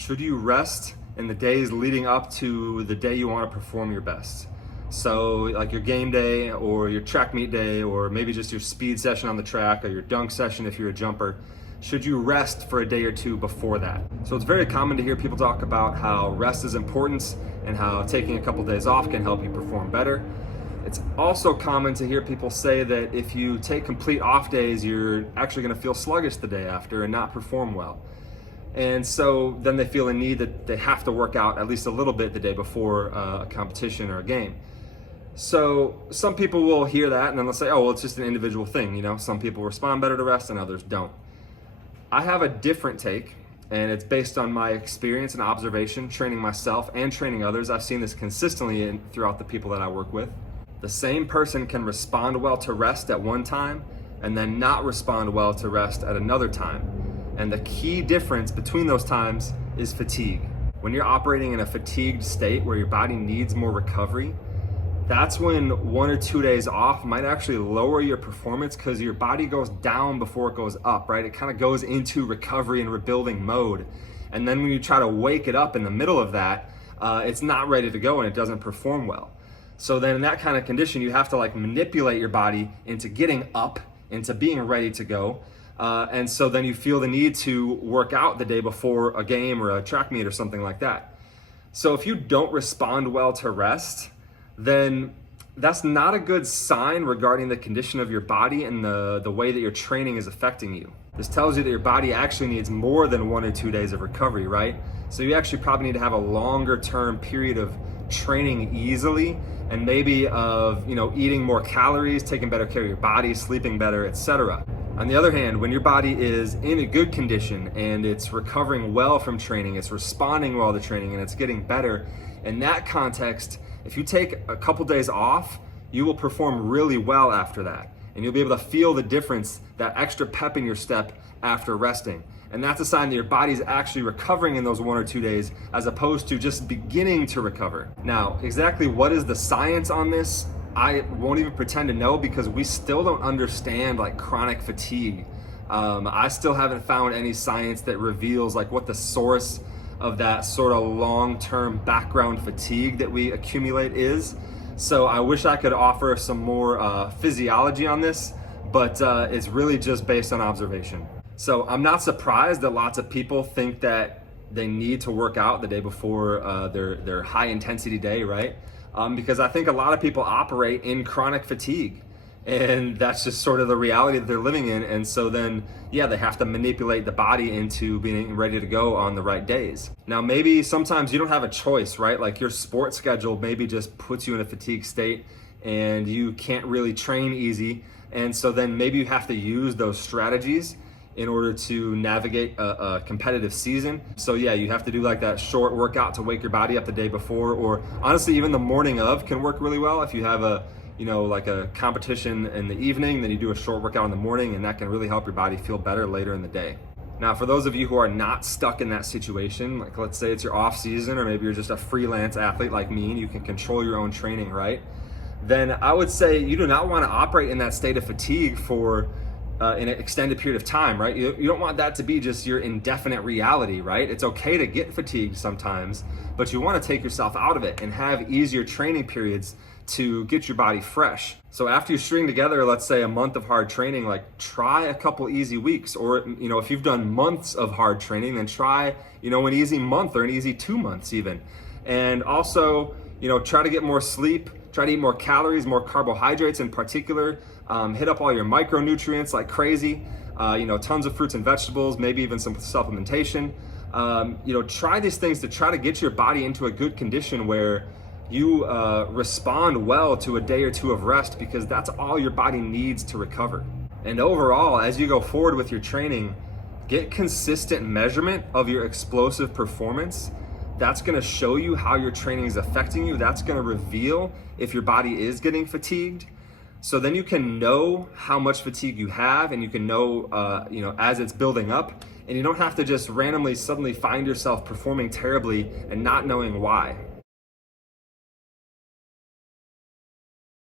Should you rest in the days leading up to the day you want to perform your best? So like your game day or your track meet day, or maybe just your speed session on the track or your dunk session if you're a jumper, should you rest for a day or two before that? So it's very common to hear people talk about how rest is important and how taking a couple days off can help you perform better. It's also common to hear people say that if you take complete off days, you're actually going to feel sluggish the day after and not perform well. And so then they feel a need that they have to work out at least a little bit the day before a competition or a game. So some people will hear that and then they'll say, oh, well, it's just an individual thing. You know, some people respond better to rest and others don't. I have a different take, and it's based on my experience and observation, training myself and training others. I've seen this consistently throughout the people that I work with. The same person can respond well to rest at one time and then not respond well to rest at another time. And the key difference between those times is fatigue. When you're operating in a fatigued state where your body needs more recovery, that's when 1 or 2 days off might actually lower your performance because your body goes down before it goes up, right? It kind of goes into recovery and rebuilding mode. And then when you try to wake it up in the middle of that, it's not ready to go and it doesn't perform well. So then in that kind of condition, you have to like manipulate your body into getting up, into being ready to go. And so then you feel the need to work out the day before a game or a track meet or something like that. So if you don't respond well to rest, then that's not a good sign regarding the condition of your body and the way that your training is affecting you. This tells you that your body actually needs more than 1 or 2 days of recovery, right? So you actually probably need to have a longer term period of training easily, and maybe of, you know, eating more calories, taking better care of your body, sleeping better, etc. On the other hand, when your body is in a good condition and it's recovering well from training, it's responding well to training, and it's getting better, in that context, if you take a couple days off, you will perform really well after that. And you'll be able to feel the difference, that extra pep in your step after resting. And that's a sign that your body's actually recovering in those 1 or 2 days as opposed to just beginning to recover. Now, exactly what is the science on this? I won't even pretend to know because we still don't understand like chronic fatigue. I still haven't found any science that reveals like what the source of that sort of long-term background fatigue that we accumulate is. So I wish I could offer some more physiology on this, but it's really just based on observation. So I'm not surprised that lots of people think that they need to work out the day before their high intensity day, right? Because I think a lot of people operate in chronic fatigue, and that's just sort of the reality that they're living in. And so then, yeah, they have to manipulate the body into being ready to go on the right days. Now, maybe sometimes you don't have a choice, right? Like your sports schedule maybe just puts you in a fatigue state and you can't really train easy. And so then maybe you have to use those strategies in order to navigate a competitive season. So yeah, you have to do like that short workout to wake your body up the day before, or honestly, even the morning of can work really well. If you have like a competition in the evening, then you do a short workout in the morning, and that can really help your body feel better later in the day. Now, for those of you who are not stuck in that situation, like let's say it's your off season, or maybe you're just a freelance athlete like me and you can control your own training, right? Then I would say you do not want to operate in that state of fatigue for in an extended period of time, right? You don't want that to be just your indefinite reality, right? It's okay to get fatigued sometimes, but you want to take yourself out of it and have easier training periods to get your body fresh. So after you string together, let's say a month of hard training, like try a couple easy weeks, or, you know, if you've done months of hard training, then try, you know, an easy month or an easy 2 months even. And also, you know, try to get more sleep, try to eat more calories, more carbohydrates in particular, hit up all your micronutrients like crazy, you know, tons of fruits and vegetables, maybe even some supplementation. You know, try these things to try to get your body into a good condition where you respond well to a day or two of rest, because that's all your body needs to recover. And overall, as you go forward with your training, get consistent measurement of your explosive performance. That's going to show you how your training is affecting you. That's going to reveal if your body is getting fatigued. So then you can know how much fatigue you have, and you can know, you know, as it's building up, and you don't have to just randomly suddenly find yourself performing terribly and not knowing why.